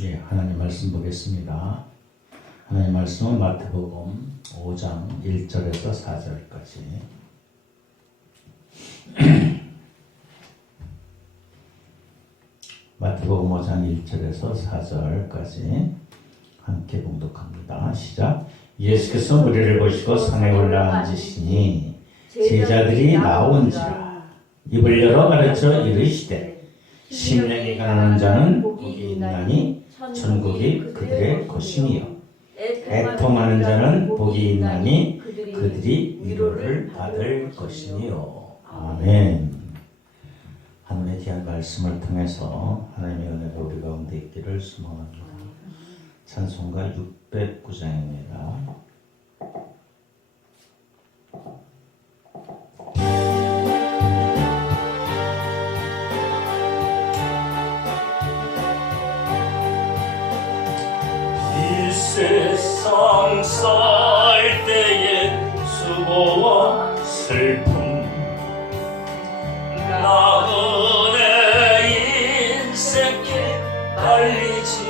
예, 하나님 말씀 보겠습니다. 하나님 말씀은 마태복음 5장 1절에서 4절까지. 마태복음 5장 1절에서 4절까지 함께 봉독합니다. 시작. 예수께서 무리를 보시고 산에 올라 앉으시니 제자들이 나온지라 입을 열어 가르쳐 이르시되 심령이 가난한 자는 복이 있나니 천국이 그들의 것이니요 애통하는 자는 복이 있나니 그들이 위로를 받을 것이니요. 아멘. 하나님의 귀한 말씀을 통해서 하나님의 은혜가 우리 가운데 있기를 소망합니다. 찬송가 609장입니다. 이 세상 살 때의 수고와 슬픔 나그네 인생길 달리지라는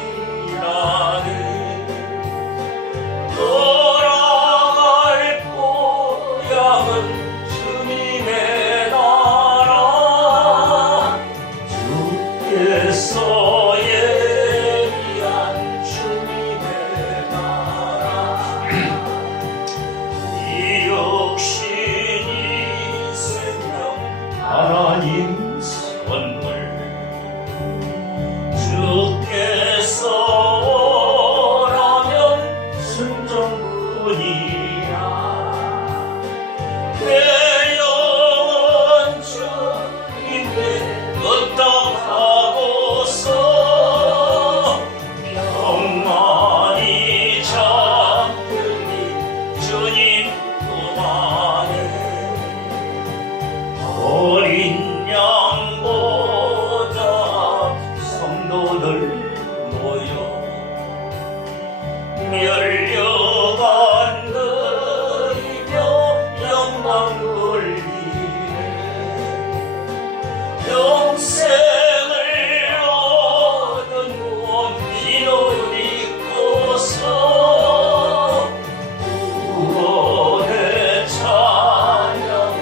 돌아갈 고향은 주님의 나라 주께서 예비한 주님의 나라 이 역시 생명 하나님 선물 주께서 오라면 순종뿐이야 내 영혼 주님께 의탁하고서 평안히 잠들리 주님 동안에 어린 양보다 성도들 모여 멸려간 그리며 영광 돌리네 영생을 얻은 몸 피로 입고서 구원의 찬양을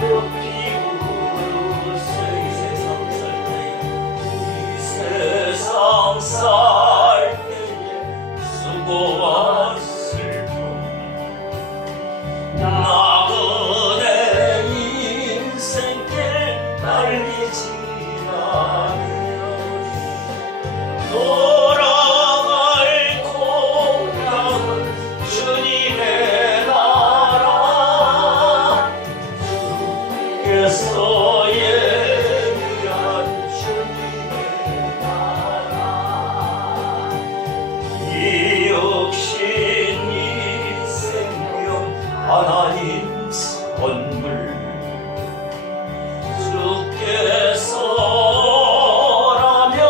높이 부르세 이 세상 살 때에 수고와 슬픔 나그네 인생길 달리지라며 돌아갈 고향은 주님의 나라 주께서 예비한 주님의 나라 이 역시 이 생명 하나님 선물 주께서라면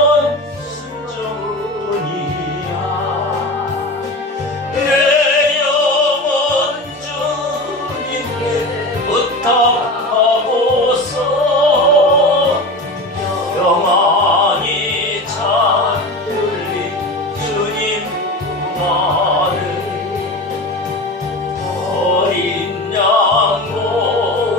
순종뿐이야 내 영혼 주님께 의탁하고서 평안히 잠들리 주님 동안에 어린 양보다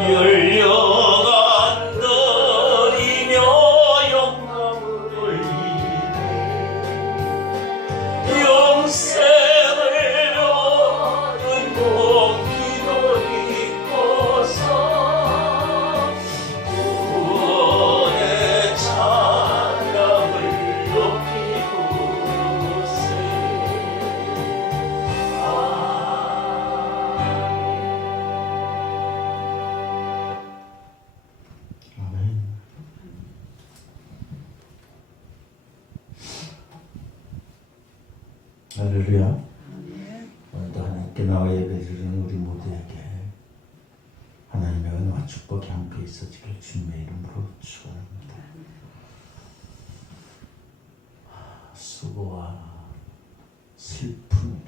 열려간 들이며 영광을 올리네 영생을 얻은 공기도 있고서 구원의 찬양을 높이 부르세 아멘. 할렐루야. 오늘도 하나님께 나와 예배드리는 우리 모두에게 하나님의 은혜와 축복이 함께 있어지길 주님의 이름으로 축원합니다. 수고와 슬픔.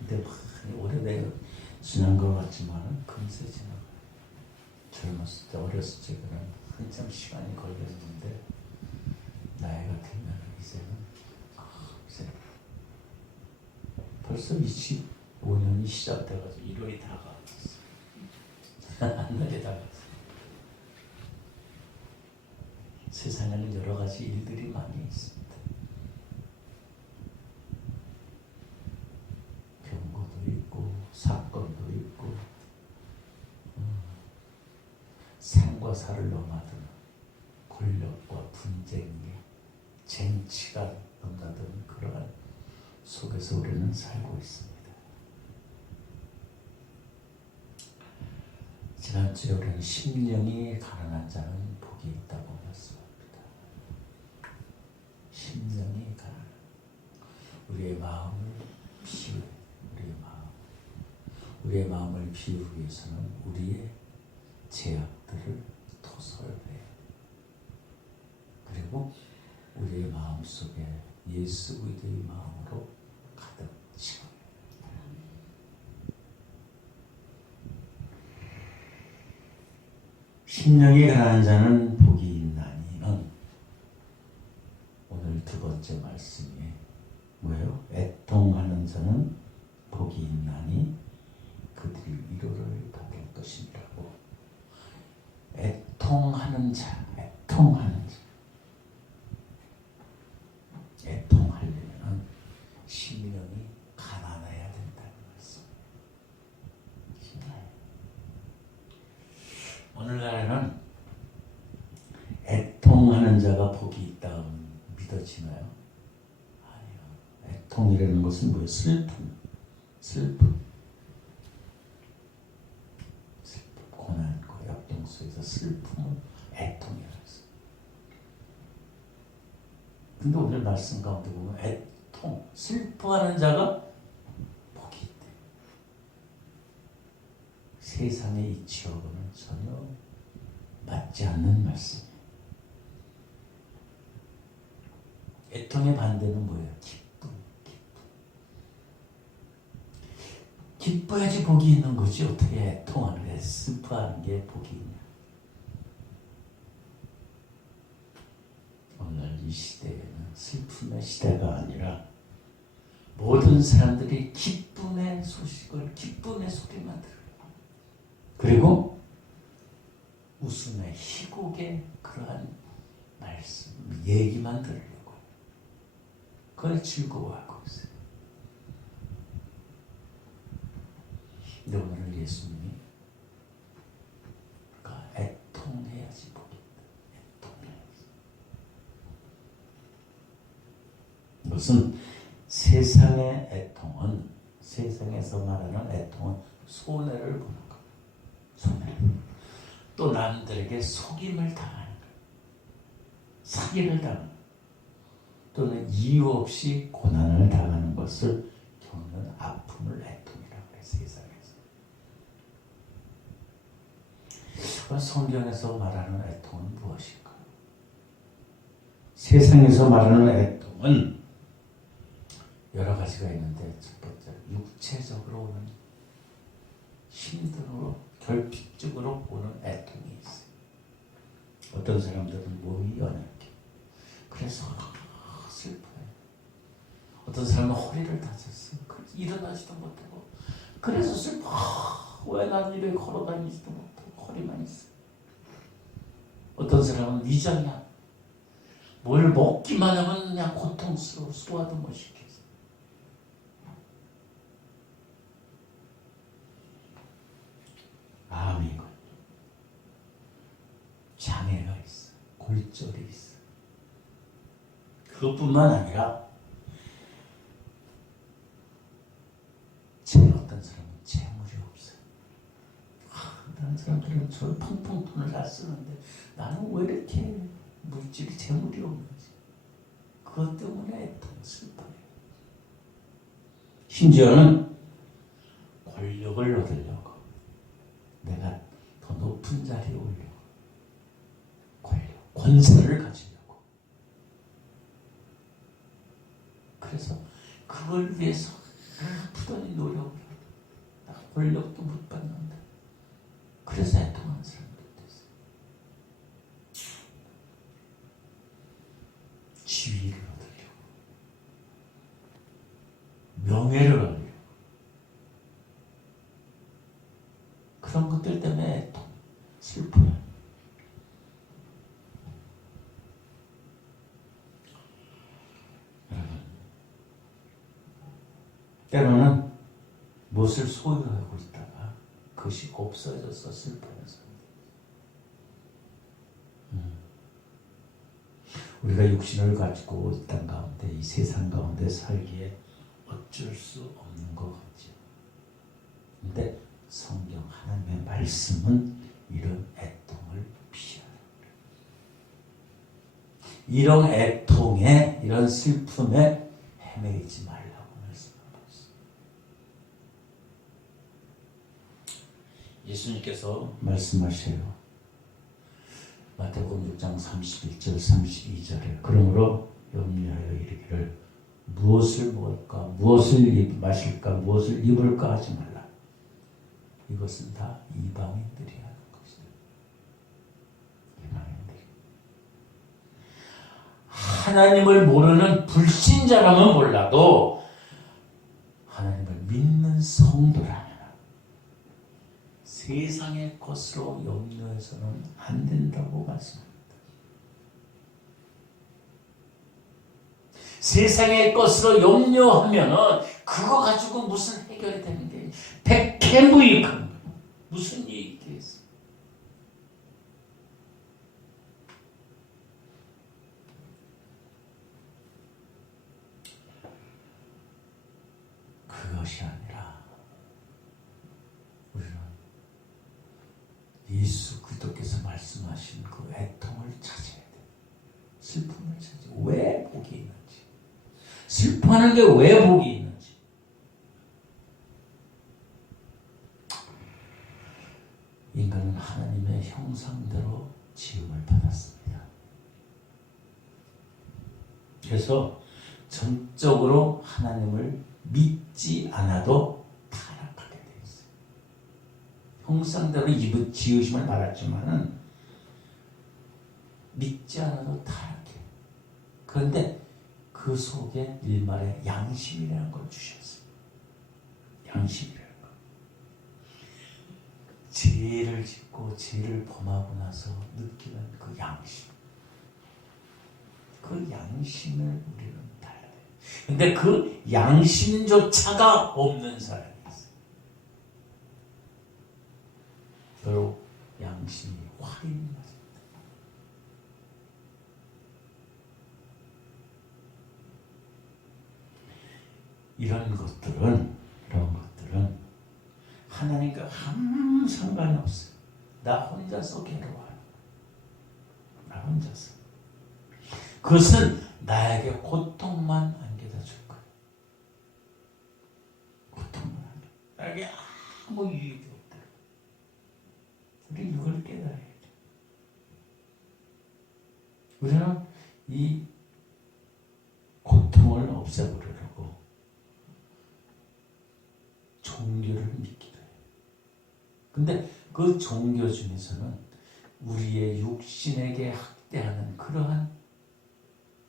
근데 많이 오래되어 지난 것 같지만 금세 지나가요. 젊었을 때 어렸을 적에는 한참 시간이 걸렸는데 나이가 들면 이제는 벌써 25년이 시작돼가지고 1월이 다가왔어. 한날이 다가왔어. 세상에는 여러 가지 일들이 많이 있습니다. 경고도 있고 사건도 있고 생과 사를 넘나드는 권력과 분쟁이 쟁취가 넘나드는 그러한 속에서 우리는 살고 있습니다. 지난주에 우리는 심령이 가난한 자는 복이 있다고 말씀합니다. 심령이 가난한 우리의 마음을 비우고 우리의 마음을 비우기 위해서는 우리의 죄악들을 토설해요. 그리고 우리의 마음 속에 예수 그리스도의 마음으로 가득 채워요. 심령이 가난한 자는 복이 있나니는 오늘 두 번째 말씀이 뭐예요? 애통하는 자는 복이 있나니 그들이 위로를 받을 것이라고. 애통하는 자, 애통하려면 심령이 가난해야 된다는 말씀. 오늘날에는 애통하는 자가 복이 있다 믿어지나요? 아니요. 애통이라는 것은 뭐예요? 슬픔. 고난과 역경 속에서 슬픔을 애통이라고 했어요. 근데 오늘 말씀 가운데 보면 애통, 슬퍼하는 자가 복이 있대. 세상의 이치하고는 전혀 맞지 않는 말씀이에요. 애통의 반대는 뭐예요? 기뻐야지 복이 있는 거지. 어떻게 애통하는 게, 슬퍼하는 게 복이 있냐. 오늘 이 시대에는 슬픔의 시대가 아니라 모든 사람들이 기쁨의 소식을, 기쁨의 소리만 들어요. 그리고 웃음의 희곡의 그러한 말씀, 얘기만 들으려고 그걸 즐거워하고 있어요. 근데 오늘 예수님이 애통해야지 복이 있다. 애통해야지. 이것은 세상의 애통은, 세상에서 말하는 애통은 손해를 보는 것. 또 남들에게 속임을 당하는 것, 사기를 당하는 것, 또는 이유 없이 고난을 당하는 것을 겪는 아픔을 애통이라고 해요. 세상에서. 그럼 성경에서 말하는 애통은 무엇일까요? 세상에서 말하는 애통은 여러 가지가 있는데, 첫 번째로 육체적으로 오는 힘듦으로, 결핍적으로 오는 애통이 있어요. 어떤 사람들은 몸이 연약해. 그래서 슬퍼요. 어떤 사람은 허리를 다쳤어요. 일어나지도 못하고 그래서 슬퍼. 왜 나는 이렇게 걸어다니지도 못하고 허리만 있어. 어떤 사람은 위장이야. 뭘 먹기만 하면 그냥 고통스러워. 소화도 못 시켜서. 암이 걸려. 장애가 있어. 골절이 있어. 그것뿐만 아니라 어떤 사람은 재물이 없어. 다른 사람들은 저를 펑펑 돈을 다 쓰는데 나는 왜 이렇게 물질이 재물이 없는 거지? 그것 때문에 애통 슬퍼요. 심지어는 권력을 얻으려고, 내가 더 높은 자리에 오려고, 권력, 권세를 가지려고. 그래서 그걸 위해서 아프더니 노력을 하고, 나 권력도 못 받는다. 그래서 애통하는 사람들이 됐어요. 지위를 얻으려고, 명예를 얻으려고, 그런 것들 때문에 애통, 슬퍼요. 때로는 무엇을 소유하고 있다가 그것이 없어져서 슬퍼하는 사람들. 우리가 육신을 가지고 이 땅 가운데, 이 세상 가운데 살기에 어쩔 수 없는 것 같죠. 근데 성경 하나님의 말씀은 이런 애통을 피하라. 이런 애통에, 이런 슬픔에 헤매이지 말라고 말씀하고 있습니다. 예수님께서 말씀하셔요. 마태복음 6장 31절 32절에 그러므로 염려하여 이르기를 무엇을 먹을까, 무엇을 마실까, 무엇을 입을까 하지 말라. 이것은 다 이방인들이 하는 것이다. 이방인들이. 하나님을 모르는 불신자라면 몰라도 하나님을 믿는 성도라면 세상의 것으로 염려해서는 안 된다고 말씀합니다. 세상의 것으로 염려하면은 그거 가지고 무슨 해결이 되는 게 백해무익한 거예요. 무슨 이익이 되겠어? 그것이 아니라 우리는 예수 그리스도께서 말씀하신 그 애통을 찾아야 돼. 슬픔을 찾아야 돼. 왜 복이 있는지, 슬퍼하는 게 왜 복이 있는지. 인간은 하나님의 형상대로 지음을 받았습니다. 그래서 전적으로 하나님을 믿지 않아도 타락하게 되어 있어요. 형상대로 지으심을 받았지만은 믿지 않아도 타락해. 그런데 그 속에 일말의 양심이라는 걸 주셨어요. 양심이라는 거. 죄를 짓고 죄를 범하고 나서 느끼는 그 양심. 그 양심을 우리는 달아야 돼요. 근데 그 양심조차가 없는 사람이 있어요. 바로 양심이 화인이 맞습니다. 이런 것들은 하나님과 아무 상관이 없어요. 나 혼자서 괴로워요. 나 혼자서. 그것은 나에게 고통만 안겨다 줄 거예요. 고통만 안겨. 나에게 아무 유익이 없다. 우리 이걸 깨달아야 돼. 우리는 이 고통을 없애버리려고 종교를 믿기도 해요. 근데 그 종교 중에서는 우리의 육신에게 학대하는 그러한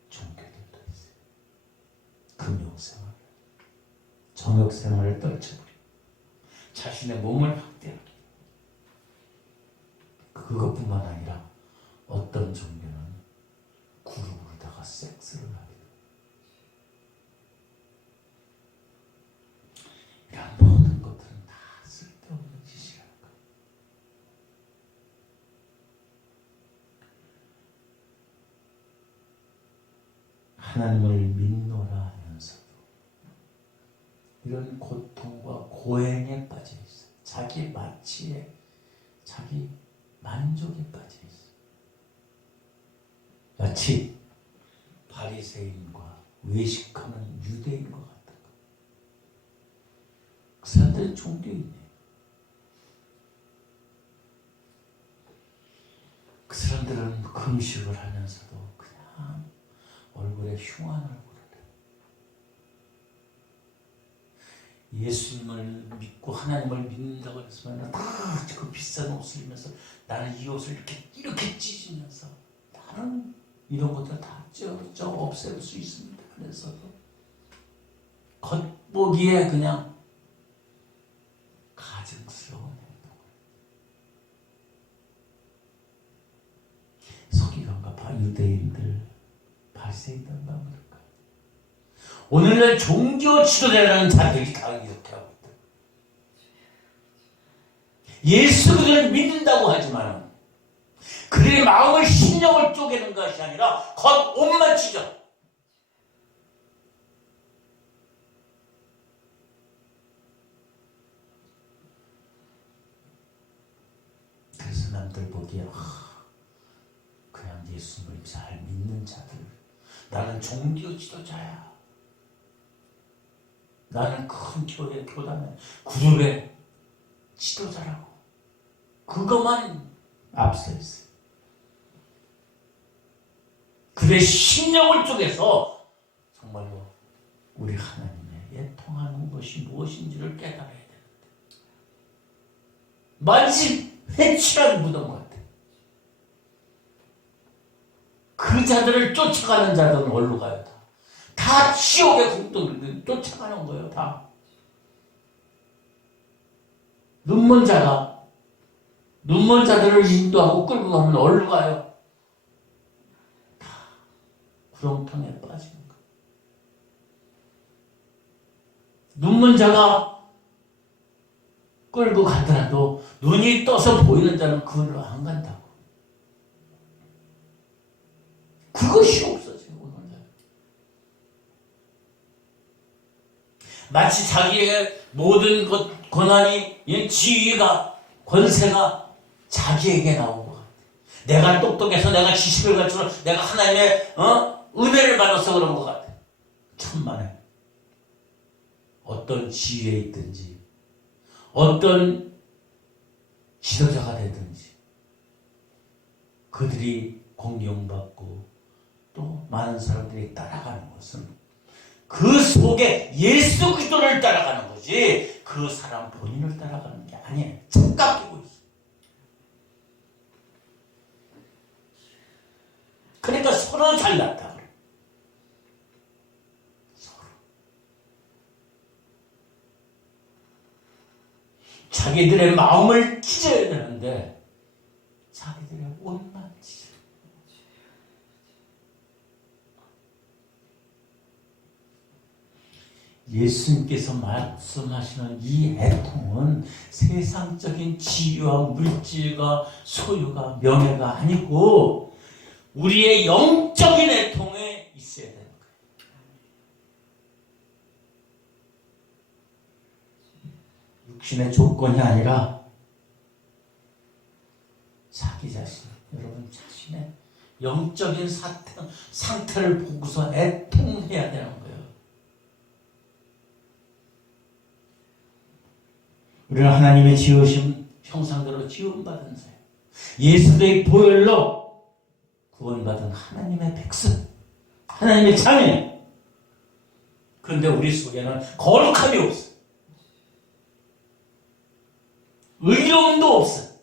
종교들도 있어요. 금욕생활, 정욕생활을 떨쳐버리고 자신의 몸을 확대하게. 그것뿐만 아니라 어떤 종교는 그룹으로다가 섹스를 하게 돼요. 이런 모든 것들은 다 쓸데없는 짓이랄까. 하나님을 믿노라 하면서도 이런 고통과 고행에 빠져 있어. 자기 마치에, 자기 만족에 빠져 있어. 마치 바리새인과 외식하는 유대인 것 같다. 그 사람들은 종교인이에요. 그 사람들은 금식을 하면서도 그냥 얼굴에 흉한 얼굴을 해요. 예수님을 믿고 하나님을 믿는다고 했으면 다 그 비싼 옷을 입으면서 나는 이 옷을 이렇게 찢으면서 나는 이런 것들 다 없앨 수 있습니다. 그래서도 겉보기에 그냥 가증스러운 행동을. 서기관과 유대인들, 바리새인들만 그럴까? 오늘날 종교 지도자라는 자들이 다 이렇게 하고 있다. 예수 그리스도를 믿는다고 하지만 그들의 마음을 심령을 쪼개는 것이 아니라 겉옷만 찢어. 그래서 남들 보기에 그냥 예수님을 잘 믿는 자들, 나는 종교 지도자야, 나는 큰 교회 교단의 그룹의 지도자라고, 그것만 앞서 있어요. 그의 심령을 쪼개서 정말로 우리 하나님의 애통하는 것이 무엇인지를 깨달아야 되는데, 마치 회칠한 무덤 같아. 그 자들을 쫓아가는 자들은 어디로 가요? 다 지옥의 국도를 쫓아가는 거예요. 다 눈먼 자들을 인도하고 끌고 가면 어디로 가요? 다 구렁텅이에 빠지는 거예요. 눈먼 자가 끌고 가더라도 눈이 떠서 보이는 자는 그걸로 안 간다고. 그것이 없어지는 오늘날. 마치 자기의 모든 권한이, 지위가, 권세가 자기에게 나온 것 같아. 내가 똑똑해서, 내가 지식을 갖춰서, 내가 하나님의 은혜를 받아서 그런 것 같아. 천만에 어떤 지위에 있든지, 어떤 지도자가 되든지 그들이 공경받고 또 많은 사람들이 따라가는 것은 그 속에 예수 그리스도를 따라가는 거지, 그 사람 본인을 따라가는 게 아니에요. 착각하고 있어. 그러니까 서로 잘났다 그래. 서로. 자기들의 마음을 찢어야 되는데 자기들의 옷만 찢어. 예수님께서 말씀하시는 이 애통은 세상적인 지위와 물질과 소유가, 명예가 아니고 우리의 영적인 애통에 있어야 되는 거예요. 육신의 조건이 아니라 자기 자신, 여러분 자신의 영적인 상태를 보고서 애통해야 되는 거예요. 우리는 하나님의 지으심 형상대로 지음받은 자예요. 예수의 보혈로 구원받은 하나님의 백성, 하나님의 자녀. 그런데 우리 속에는 거룩함이 없어. 의로움도 없어.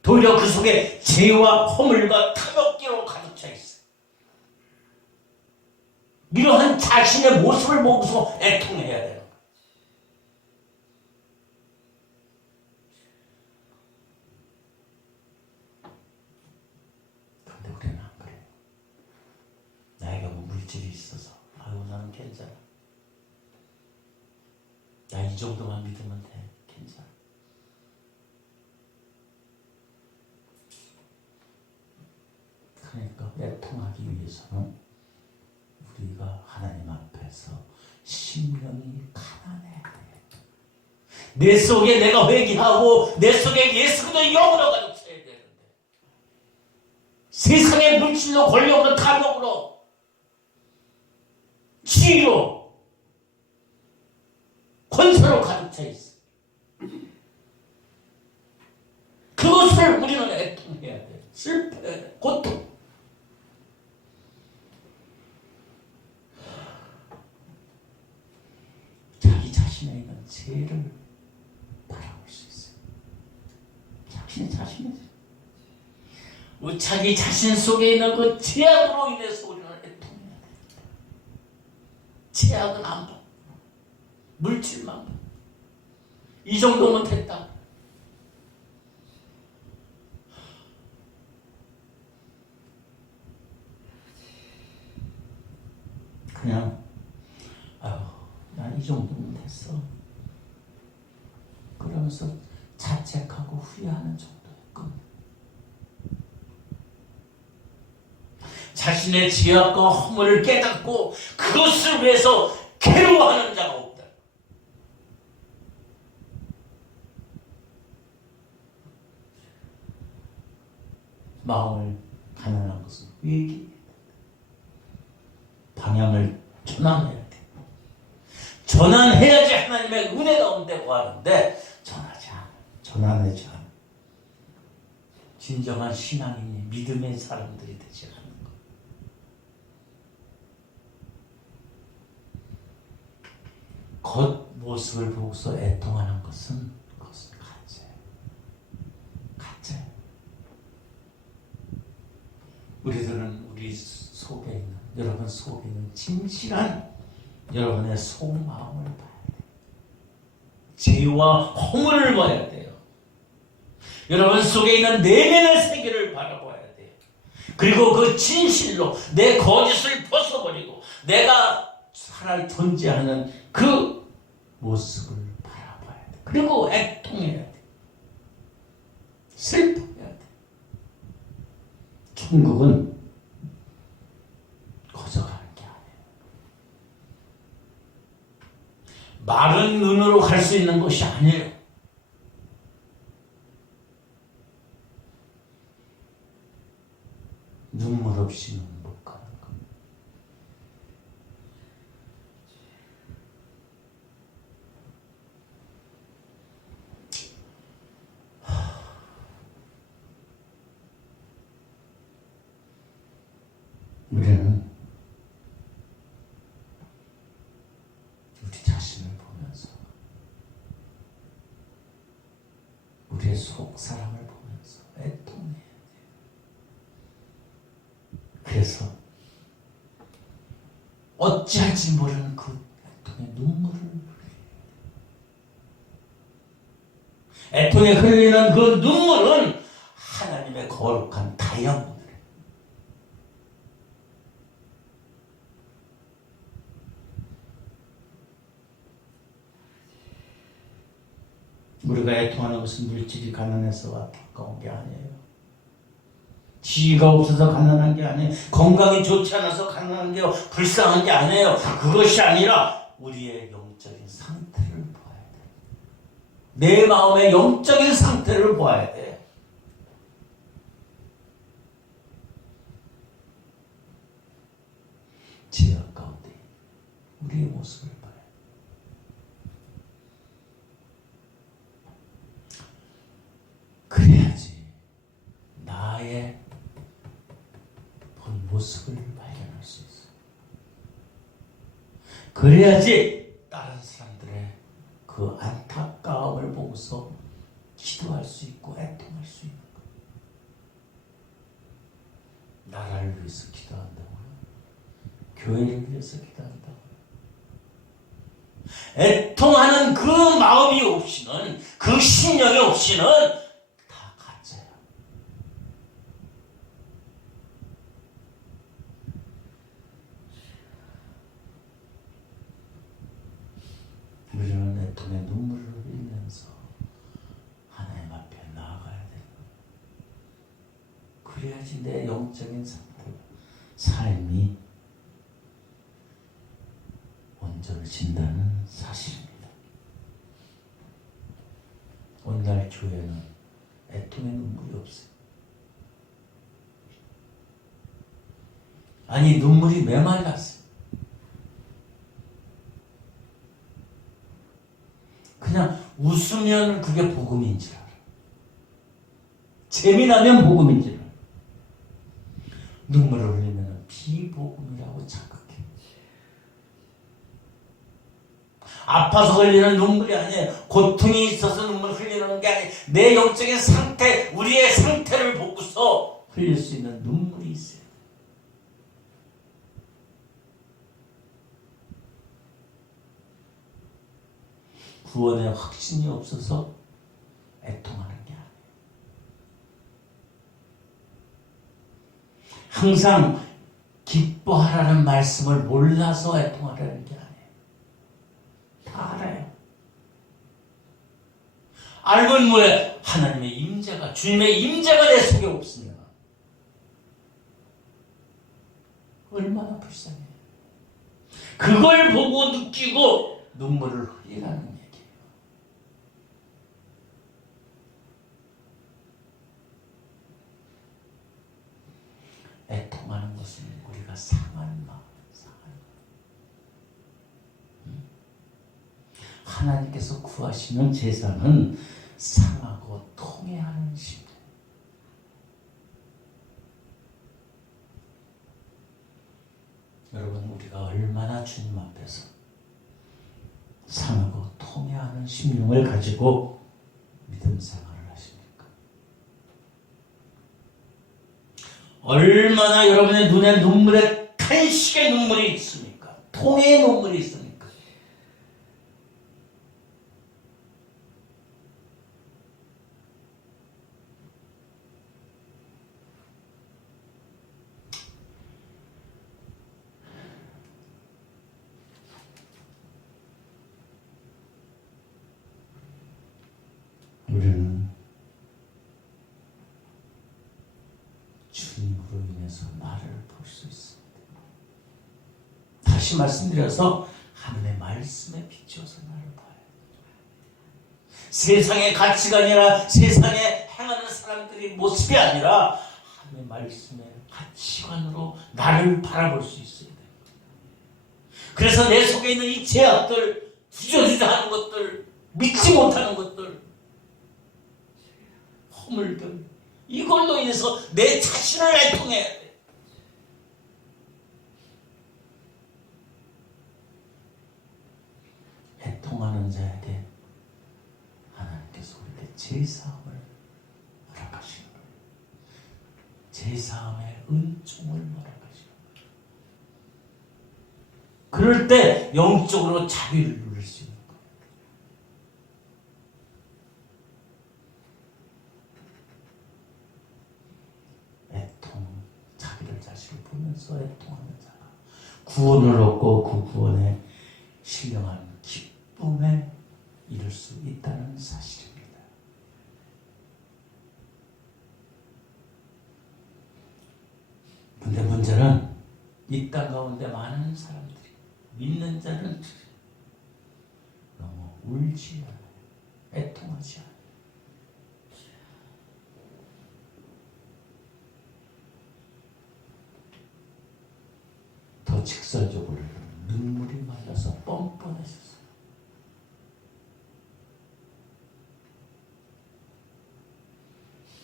도리어 그 속에 죄와 허물과 타격기로 가득 차 있어. 이러한 자신의 모습을 보고서 애통해야 돼요. 물질이 있어서 아유 나는 괜찮아. 나 이 정도만 믿으면 돼. 괜찮아. 그러니까 애통하기 위해서는 우리가 하나님 앞에서 심령이 가난해야 돼. 내 속에 내가 회개하고 내 속에 예수 그리스도의 영으로 가득 차야 되는데 세상의 물질로 권력으로 탐욕으로 지위로 권세로 가득 차 있어. 그것을 우리는 애통해야 돼. 슬퍼야 돼. 고통. 자기 자신에 있는 죄를 바라볼 수 있어요. 자신의 자기 자신 속에 있는 그 죄악으로 인해서 우리는 애통해야 돼. 죄악은 안 봐. 물질만 봐. 이 정도면 됐다. 그냥 아유 난 이 정도면 됐어. 그러면서 자책하고 후회하는 정도의 것. 자신의 죄악과 허물을 깨닫고 그것을 위해서 괴로워하는 자가 없다. 마음을 가난한 것은 회개. 방향을 전환해야 돼. 전환해야지 하나님의 은혜 가운데 거하는데 전환하지 않아. 진정한 신앙인이 믿음의 사람들이 되지 않는 것. 겉모습을 보고서 애통하는 것은 그것은 가짜예요. 가짜예요. 우리들은 우리 속에 있는 여러분 속에 있는 진실한 여러분의 속마음을 봐야 돼요. 죄와 허물을 봐야 돼요. 여러분 속에 있는 내면의 세계를 바라봐야 돼요. 그리고 그 진실로 내 거짓을 벗어버리고 내가 차라리 존재하는 그 모습을 바라봐야 돼. 그리고 애통해야 돼. 슬퍼해야 돼. 천국은 거저가는 게 아니에요. 마른 눈으로 갈 수 있는 것이 아니에요. 눈물 없이는 못 가는 겁니다. 우리는 우리 자신을 보면서 우리의 속 사람을 보면서 애통해야 돼요. 그래서 어찌할지 모르는 그 애통의 눈물을 애통에 흘리는 그 눈물은 하나님의 거룩한 다이아몬드. 우리가 애통하는 것은 물질이 가난해서 안타까운 게 아니에요. 지위가 없어서 가난한 게 아니에요. 건강이 좋지 않아서 가난한 게 불쌍한 게 아니에요. 그것이 아니라 우리의 영적인 상태를 보아야 돼요. 내 마음의 영적인 상태를 보아야 돼요. 죄악 가운데 우리의 모습을 봐요. 그래야지 나의 본 모습을 발견할 수 있어. 그래야지 다른 사람들의 그 안타까움을 보고서 기도할 수 있고 애통할 수 있는 거. 나라를 위해서 기도한다고요. 교회를 위해서 기도한다고요. 애통하는 그 마음이 없이는, 그 심령이 없이는 다 가짜야. 우리는 애통의 눈물을 흘리면서 하나님 앞에 나아가야 돼요. 그래야지 내 영적인 상태가, 삶이 온전해진다는 사실입니다. 오늘날 교회는 애통의 눈물이 없어요. 아니, 눈물이 메말랐어요. 그냥 웃으면 그게 복음인 줄 알아. 재미나면 복음인 줄 알아. 눈물을 흘리면 비복음이라고 착각해. 아파서 흘리는 눈물이 아니에요. 고통이 있어서 눈물 흘리는 게 아니에요. 내 영적인 상태, 우리의 상태를 보고서 흘릴 수 있는 눈물이 있어요. 구원에 확신이 없어서 애통하는 게 아니에요. 항상 기뻐하라는 말씀을 몰라서 애통하라는 게 아니에요. 다 알아요. 알면 뭐해? 하나님의 임재가, 주님의 임재가 내 속에 없으면 얼마나 불쌍해요. 그걸 보고 느끼고 눈물을 흘리라는 얘기예요. 애통하는 것은 우리가 상한 마음, 하나님께서 구하시는 제사는 상하고 통회하는 심령. 여러분, 우리가 얼마나 주님 앞에서 상하고 통회하는 심령을 가지고 믿음 생활을 하십니까? 얼마나 여러분의 눈에 눈물에 탄식의 눈물이 있습니까? 통회의 눈물이 있습니까? 우리는 주님으로 인해서 나를 볼 수 있습니다. 다시 말씀드려서 하나님의 말씀에 비추어서 나를 봐요. 세상의 가치관이나 세상에 행하는 사람들의 모습이 아니라 하나님의 말씀의 가치관으로 나를 바라볼 수 있어야 돼요. 그래서 내 속에 있는 이 죄악들, 주저주저하는 것들, 믿지 못하는 것들, 허물들, 이걸로 인해서 내 자신을 애통해야 돼. 애통하는 자에게 하나님께서 우리에게 제사함을 허락하시는 거예요. 제사함의 은총을 허락하시는 거예요. 그럴 때 영적으로 자비를 누릴 수 있는 거예요. 자기를 자신을 보면서 애통하는 자가 구원을 얻고 그 구원에 신령한 기쁨에 이를 수 있다는 사실입니다. 근데 문제는 이 땅 가운데 많은 사람들이, 믿는 자는 너무 울지 않아요. 애통하지 않아요. 더 직설적으로 눈물이 말라서 뻔뻔했었어요.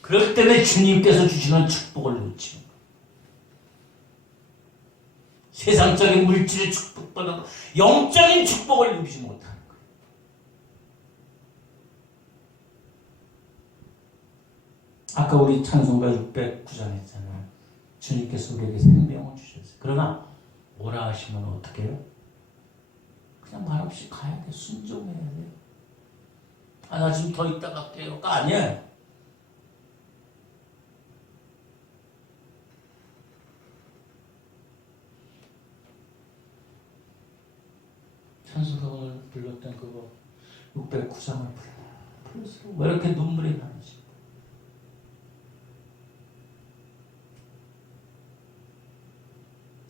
그렇기 때문에 주님께서 주시는 축복을 놓치는 거예요. 세상적인 물질의 축복보다 영적인 축복을 누리지 못하는 거예요. 아까 우리 찬송가 609장 했잖아요. 주님께서 우리에게 생명을 주셨어요. 그러나 오라 하시면 어떻게 해요? 그냥 말없이 가야 돼. 순종해야 돼요. 아, 나 지금 더 있다 갈게요. 아니에요. 찬수가 오늘 불렀던 그거 609장을 풀었어요. 왜 이렇게 눈물이 나는지.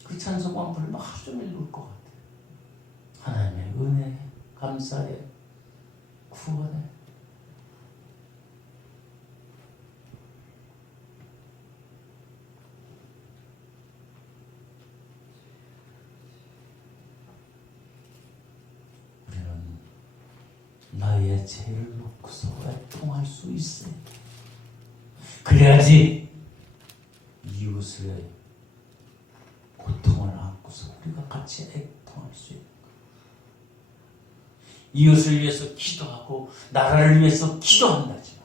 그 찬송만 부르면 하루 종일 울 것 같아요. 하나님의 은혜, 감사에, 구원에. 우리는 나의 죄를 놓고서 애통할 수 있어요. 그래야지 이웃의 고통을 안고서 우리가 같이 애통할 수 있는 거예요. 이웃을 위해서 기도하고 나라를 위해서 기도한다지만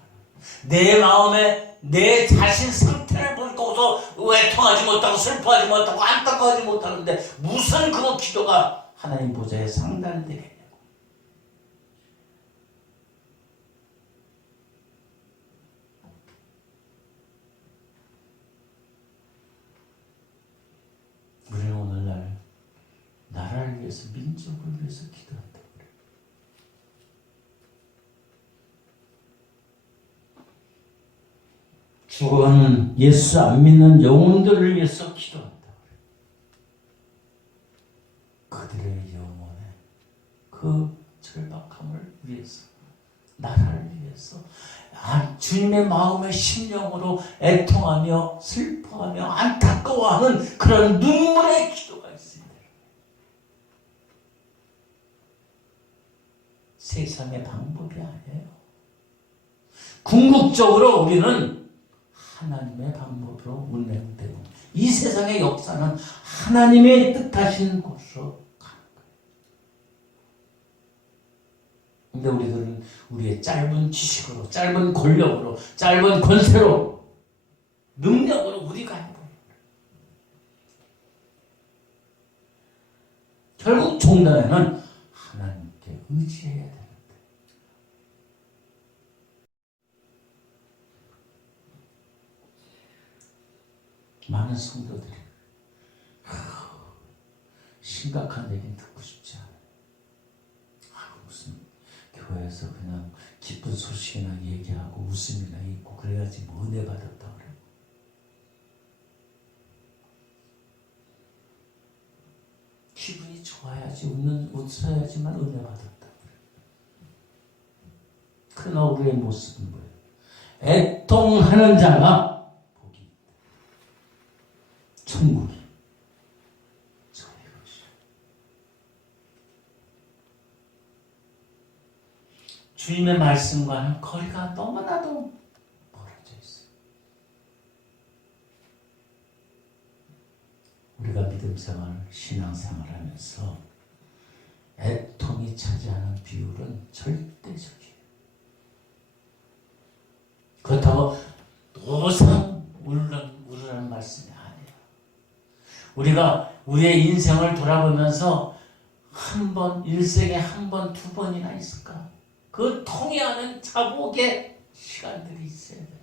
내 마음에 내 자신 상태를 보고서 애통하지 못하고 슬퍼하지 못하고 안타까워하지 못하는데 무슨 그 기도가 하나님 보좌에 상달되겠냐고. 우리는 오늘날 나라를 위해서, 민족을 위해서 기도한다고 그래요. 죽어가는 예수 안 믿는 영혼들을 위해서 기도한다고 그래요. 그들의 영혼의 그 절박함을 위해서, 나라를 위해서, 주님의 마음의 심령으로 애통하며 슬퍼하며 안타까워하는 그런 눈물의 기도가 있습니다. 세상의 방법이 아니에요. 궁극적으로 우리는 하나님의 방법으로 운행되고 이 세상의 역사는 하나님의 뜻하신 곳으로 가는 거예요. 근데 우리들은 우리의 짧은 지식으로, 짧은 권력으로, 짧은 권세로, 능력으로 우리가 해버려요. 결국 종단에는 하나님께 의지해야 되는데 많은 성도들이 심각한 얘기는 듣고 싶지 않아요. 무슨 교회에서 그냥 기쁜 소식이나 얘기하고 웃음이나 있고 그래야지 뭐 은혜 받았다 그래. 기분이 좋아야지, 웃어야지만 은혜 받았다 그래. 그러나 우리의 모습은 뭐예요? 애통하는 자가 천국이 저희 것이요. 주님의 말씀과는 거리가 너무나도 멀어져 있어요. 우리가 믿음생활, 신앙생활 하면서 애통이 차지하는 비율은 절대적이에요. 그렇다고 노상 우르라는 말씀이 아니에요. 우리가 우리의 인생을 돌아보면서 한 번, 일생에 한 번, 두 번이나 있을까? 그 통해하는 자복의 시간들이 있어야 돼요.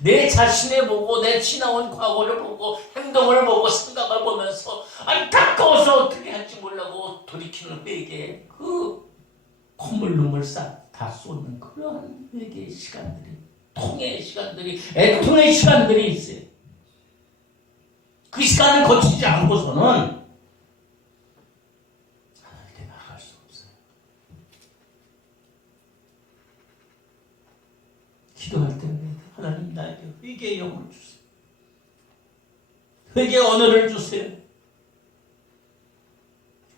내 자신을 보고, 내 지나온 과거를 보고, 행동을 보고, 생각을 보면서 안타까워서 어떻게 할지 몰라고 돌이키는 회개에 그 콧물 눈물 다 쏟는 그러한 회개의 시간들이, 통해의 시간들이, 애통의 시간들이 있어요. 그 시간을 거치지 않고서는 하나님께 나아갈 수 없어요. 기도할 때 하나님 나에게 회개의 영을 주세요. 회개의 언어를 주세요.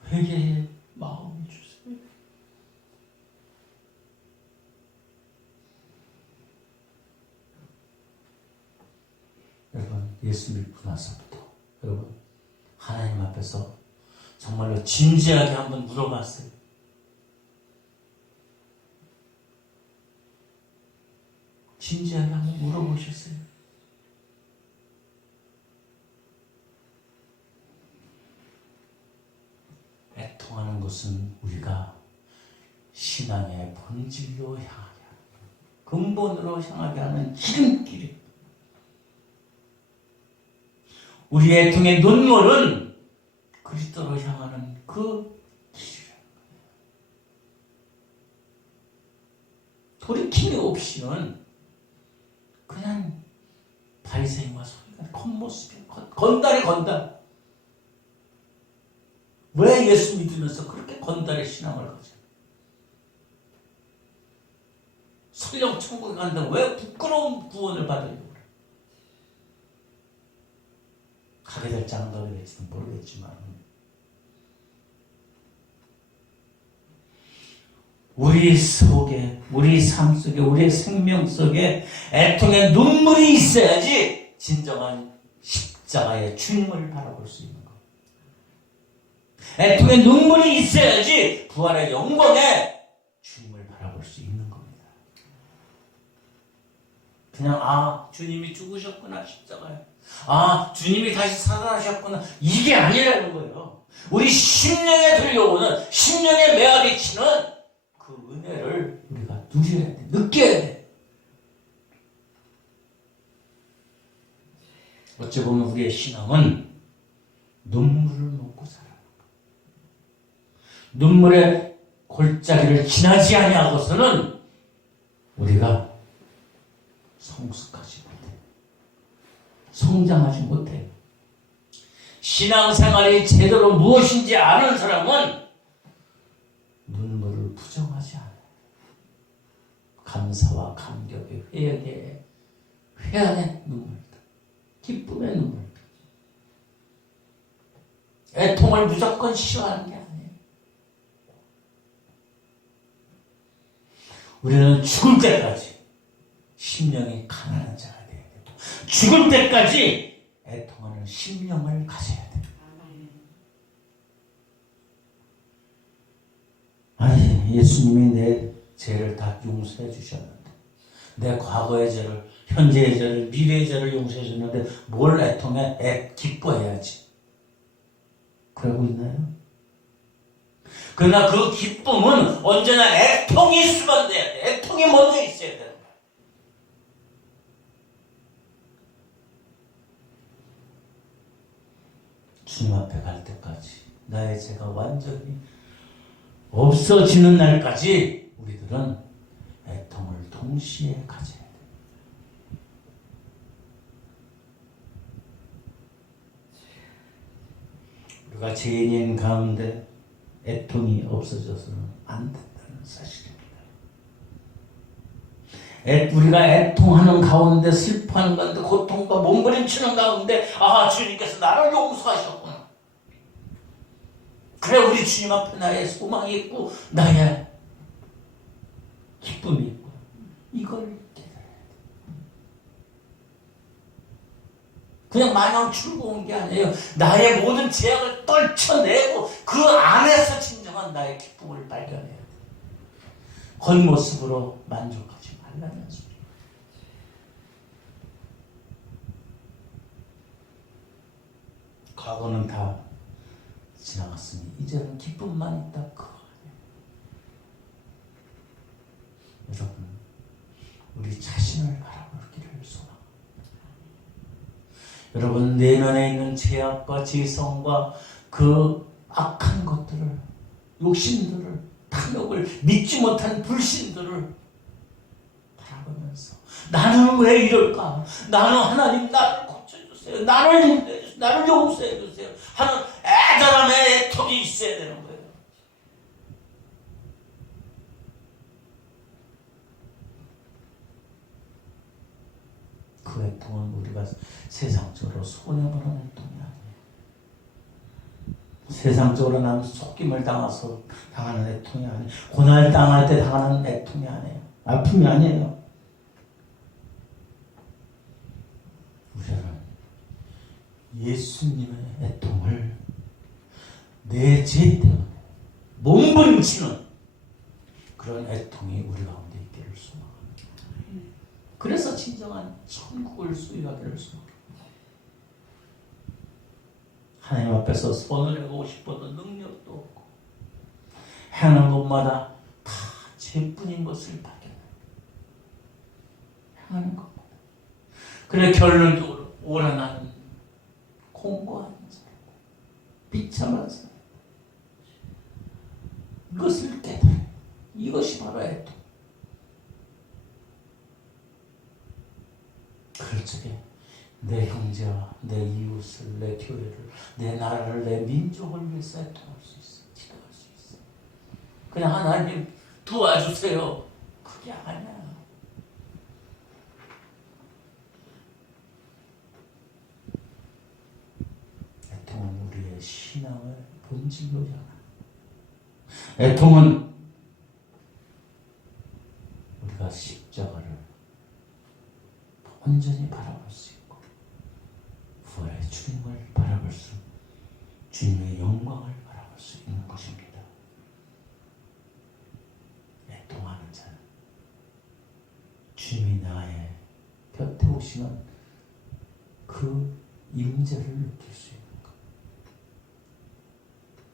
회개의 마음을 주세요. 여러분, 예수 믿고 나서부터 여러분 하나님 앞에서 정말로 진지하게 한번 물어봤어요. 진지하게 한번 물어보셨어요. 애통하는 것은 우리가 신앙의 본질로 향하게 하는, 근본으로 향하게 하는 기름길이에요. 우리의 애통의 눈물은 그리스도로 향하는 그 길이라는 거예요. 돌이킴이 없이는 그냥 바리새인과 소리가 겉모습이야. 건달이 건달. 왜 예수 믿으면서 그렇게 건달의 신앙을 가져? 설령 천국에 간다고 왜 부끄러운 구원을 받으려고 그래? 가게 될지 안 가게 될지는 모르겠지만 우리 속에, 우리 삶 속에, 우리의 생명 속에 애통의 눈물이 있어야지 진정한 십자가의 주님을 바라볼 수 있는 것. 애통의 눈물이 있어야지 부활의 영광에 주님을 바라볼 수 있는 겁니다. 그냥 주님이 죽으셨구나 십자가에. 주님이 다시 살아나셨구나. 이게 아니라는 거예요. 우리 심령에 들려오는, 심령에 메아리치는 그 은혜를 우리가 누려야 돼. 느껴야 돼. 어찌 보면 우리의 신앙은 눈물을 먹고 살아요. 눈물의 골짜기를 지나지 아니하고서는 우리가 성숙하지 못해. 성장하지 못해. 신앙생활이 제대로 무엇인지 아는 사람은 눈물을 부정하지 않아요. 감사와 감격의 회한의 눈물이다. 기쁨의 눈물이다. 애통을 무조건 싫어하는 게 아니에요. 우리는 죽을 때까지 심령이 가난한 자가 돼야 되고 죽을 때까지 애통하는 심령을 가져야 돼요. 아니, 예수님이 내 죄를 다 용서해 주셨는데, 내 과거의 죄를, 현재의 죄를, 미래의 죄를 용서해 주셨는데 뭘 애통해? 기뻐해야지. 그러고 있나요? 그러나 그 기쁨은 언제나 애통이 있으면 돼야 돼. 애통이 먼저 있어야 되는 거야. 주님 앞에 갈 때까지 나의 죄가 완전히 없어지는 날까지 우리들은 애통을 동시에 가져야 돼. 우리가 죄인 가운데 애통이 없어져서는 안 된다는 사실입니다. 우리가 애통하는 가운데, 슬퍼하는 가운데, 고통과 몸부림치는 가운데 주님께서 나를 용서하셨구나. 그래, 우리 주님 앞에 나의 소망이 있고 나의 기쁨이 있고 이걸 깨달아야 돼. 그냥 마냥 즐거운 게 아니에요. 나의 모든 죄악을 떨쳐내고 그 안에서 진정한 나의 기쁨을 발견해야 돼. 겉모습으로 만족하지 말라는 소리. 과거는 다 지나갔으니 이제는 기쁨만 있다. 그거 아니에요. 여러분, 우리 자신을 바라보기를 소망합니다. 여러분, 내면에 있는 죄악과 죄성과 그 악한 것들을, 욕심들을, 탐욕을, 믿지 못한 불신들을 바라보면서 나는 왜 이럴까? 나는 하나님 나를 고쳐주세요. 나를 힘내주세요. 나를 용서해주세요. 하는 애절함의 애통이 있어야 되는 거예요. 그 애통은 우리가 세상적으로 손해보는 애통이 아니에요. 세상적으로 난 속임을 당해서 당하는 애통이 아니에요. 고난을 당할 때 당하는 애통이 아니에요. 아픔이 아니에요. 우리는 예수님의 애통을 내 죄 때문에 몸부림치는 그런 애통이 우리 가운데 있기를 소망합니다. 그래서 진정한 천국을 소유하기를 소망합니다. 하나님 앞에서 손을 내고 싶어도 능력도 없고 행하는 것마다 다 죄뿐인 것을 발견합니다. 행하는 것마다. 그래 결론적으로 오라나는 공고한 사람, 비참한 사람. 이것을 깨달아요. 이것이 바로 애통. 그럴 적에 내 형제와 내 이웃을, 내 교회를, 내 나라를, 내 민족을 위해서 애통할 수 있어. 기도할 수 있어. 그냥 하나님 도와주세요. 그게 아니야. 애통은 우리의 신앙의 본질로잖아. 애통은 우리가 십자가를 온전히 바라볼 수 있고 부활의 주님을 바라볼 수, 주님의 영광을 바라볼 수 있는 것입니다. 애통하는 자는 주님이 나의 곁에 오시는 그 임재를 느낄 수 있는 것.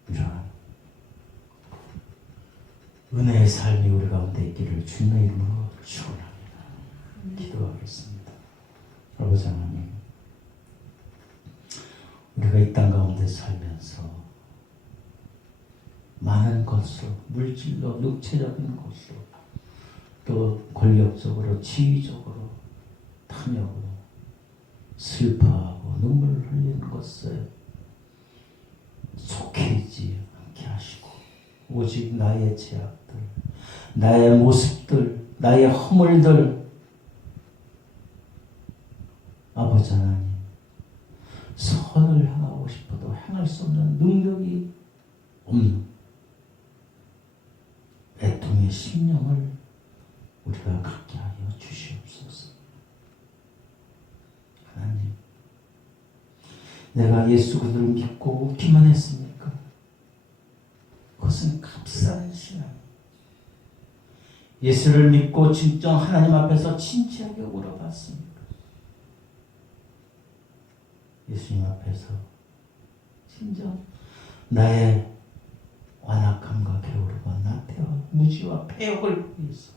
이러한 은혜의 삶이 우리 가운데 있기를 주님의 이름으로 축원합니다. 기도하겠습니다. 아버지 하나님, 우리가 이 땅 가운데 살면서 많은 것으로, 물질로, 육체적인 것으로, 또 권력적으로, 지위적으로, 탐욕으로 슬퍼하고 눈물을 흘리는 것에 속해지지 않게 하시고, 오직 나의 죄악들, 나의 모습들, 나의 허물들, 아버지 하나님, 선을 향하고 싶어도 향할 수 없는 능력이 없는 애통의 심령을 우리가 갖게 하여 주시옵소서. 하나님, 내가 예수 그리스도를 믿고 기만 했습니까? 그것은 값싼 신앙. 예수를 믿고 진정 하나님 앞에서 진지하게 울어봤습니까? 예수님 앞에서 진정 나의 완악함과 게으름과 나태와 무지와 폐역을 위해서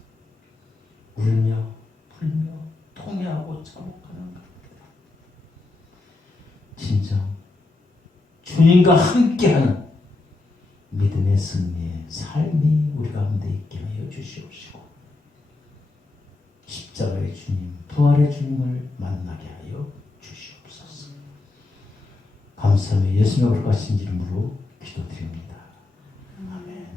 울며 불며 통회하고 자복하는 것. 진정 주님과 함께하는 믿음의 승리의 삶이 우리 가운데 있게 하여 주시옵시고, 십자가의 주님, 부활의 주님을 만나게 하여 주시옵소서. 감사하며 예수님의 거룩하신 이름으로 기도드립니다. 아멘.